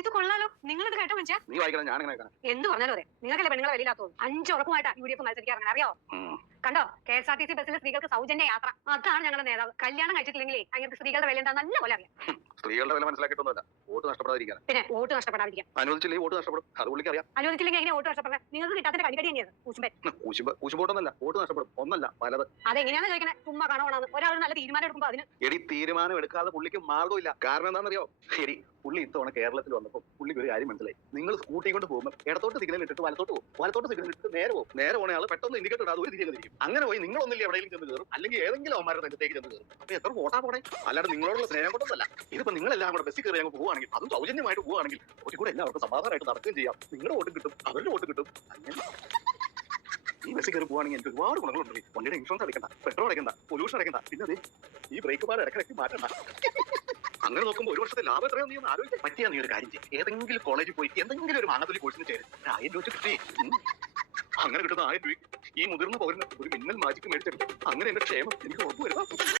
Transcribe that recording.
ഇത് കൊള്ളാലോ. നിങ്ങൾ ഇത് കേട്ടോ മനുഷ്യ? നീ വായിക്കണം, ഞാൻ അങ്ങനെ എന്ത് പറഞ്ഞാലും അതെ, നിങ്ങൾക്കല്ലേ പെണ്ണുങ്ങളെ വെളിയിലാത്തോളൂ. 5 ഉറപ്പുമായിട്ടാ UDF മത്സരിക്കാറുണ്ട്, അറിയോ? കണ്ടോ, KSRTC ബസ്സിൽ സ്ത്രീകൾക്ക് സൗജന്യ യാത്ര. അതാണ് ഞങ്ങളുടെ നേതാവ്. കല്യാണം കഴിച്ചിട്ടില്ലെങ്കിലേ അങ്ങനത്തെ സ്ത്രീകളുടെ വില എന്താ നല്ല പോലെ അറിയാം. സ്ത്രീകളുടെ വില മനസ്സിലാക്കിയിട്ടൊന്നുമല്ല, വോട്ട് നഷ്ടപ്പെടാതിരിക്കാൻ. പിന്നെ വോട്ട് നഷ്ടപ്പെടാതിരിക്കാൻ അനുവദിച്ചില്ലെങ്കിൽ വോട്ട് നഷ്ടപ്പെടും, അത് പുള്ളിക്ക് അറിയാം. അനുവദിച്ചില്ലെങ്കിൽ എങ്ങനെ വോട്ട് നഷ്ടപ്പെടുന്നത്? നിങ്ങൾക്ക് കിട്ടാത്തിന്റെ കടിക്കടി തന്നെയാണ് കൂശുമ്പോട്ടൊന്നല്ല, വോട്ട് നഷ്ടപ്പെടും, ഒന്നല്ല പലത്. അതെങ്ങനെയാണെന്ന് ചോദിക്കണേ? ചുമ്മാ കാണുവാണെന്ന് ഒരാൾ നല്ല തീരുമാനം എടുക്കുമ്പോൾ അതിന് എടി തീരുമാനം എടുക്കാതെ പുള്ളിക്ക് മാർഗമില്ല. കാരണം എന്താണെന്നറിയോ? ശരി, പുള്ളി ഇത്തവണ കേരളത്തിൽ വന്നപ്പോൾ പുള്ളിക്ക് ഒരു കാര്യം മനസ്സിലായി. നിങ്ങൾ സ്കൂട്ടി കൊണ്ട് പോകുമ്പോൾ ഇടത്തോട്ട് സിഗ്നൽ ഇട്ടിട്ട് വലത്തോട്ട് പോകും, വലത്തോട്ട് സിഗ്നൽ ഇട്ടിട്ട് നേരെ പോകും. നേരെ പോണ ആൾ പെട്ടെന്ന് ഇൻഡിക്കേറ്റർ ഇടാതെ ഒരു തിരികെ അങ്ങനെ പോയി നിങ്ങളൊന്നില്ല എവിടെയെങ്കിലും ചെന്ന് കയറും, അല്ലെങ്കിൽ ഏതെങ്കിലും അവന്മാരുടെ രംഗത്തേക്ക് ചെന്ന് കയറും. അപ്പൊ എത്ര വോട്ടാ പോണേ? അല്ലാതെ നിങ്ങളോടുള്ള സ്നേഹം കൊണ്ടൊന്നല്ല. ഇതിപ്പോ നിങ്ങളെല്ലാം കൂടെ ബസ്സിൽ കയറി അങ്ങ് പോവുകയാണെങ്കിൽ, അതും സൗജന്യമായിട്ട് പോവുകയാണെങ്കിൽ ഒരു കൂടെ എല്ലാവർക്കും സമാധാനമായിട്ട് നടക്കുകയും ചെയ്യാം. നിങ്ങളുടെ വോട്ടും കിട്ടും, അവരുടെ വോട്ടും കിട്ടും. അങ്ങനെ ഈ ബസ്സിൽ കയറി പോവുകയാണെങ്കിൽ എനിക്ക് ഒരുപാട് ഗുണങ്ങളുണ്ട്. വണ്ടിയുടെ ഇൻഷുറൻസ് അടയ്ക്കണ്ട, പെട്രോൾ അടയ്ക്കണ്ട, പൊല്യൂഷൻ അടയ്ക്കണ്ട, പിന്നെ ഈ ബ്രേക്ക് പാട് ഇടയ്ക്കിടയ്ക്ക് മാറ്റണ്ട. അങ്ങനെ നോക്കുമ്പോൾ ഒരു വർഷത്തെ ലാഭം എത്രയോ നീ ഒന്ന് ആലോചിച്ച് പറ്റിയാ. നീ ഒരു കാര്യം ചെയ്യും, ഏതെങ്കിലും കോളേജിൽ പോയി എന്തെങ്കിലും ഒരു മാങ്ങാത്തൊലി കോഴ്സിന് ചേരും. 1000 രൂപ കിട്ടേ. അങ്ങനെ കിട്ടുന്ന 1000 രൂപ ഈ മുതിർന്ന പൗരന് ഒരു മിന്നൽ മാജിക്ക് മേടിച്ചെടുക്കും. അങ്ങനെ എന്റെ ക്ഷേമം എനിക്ക് ഉറപ്പുവരുത്താം.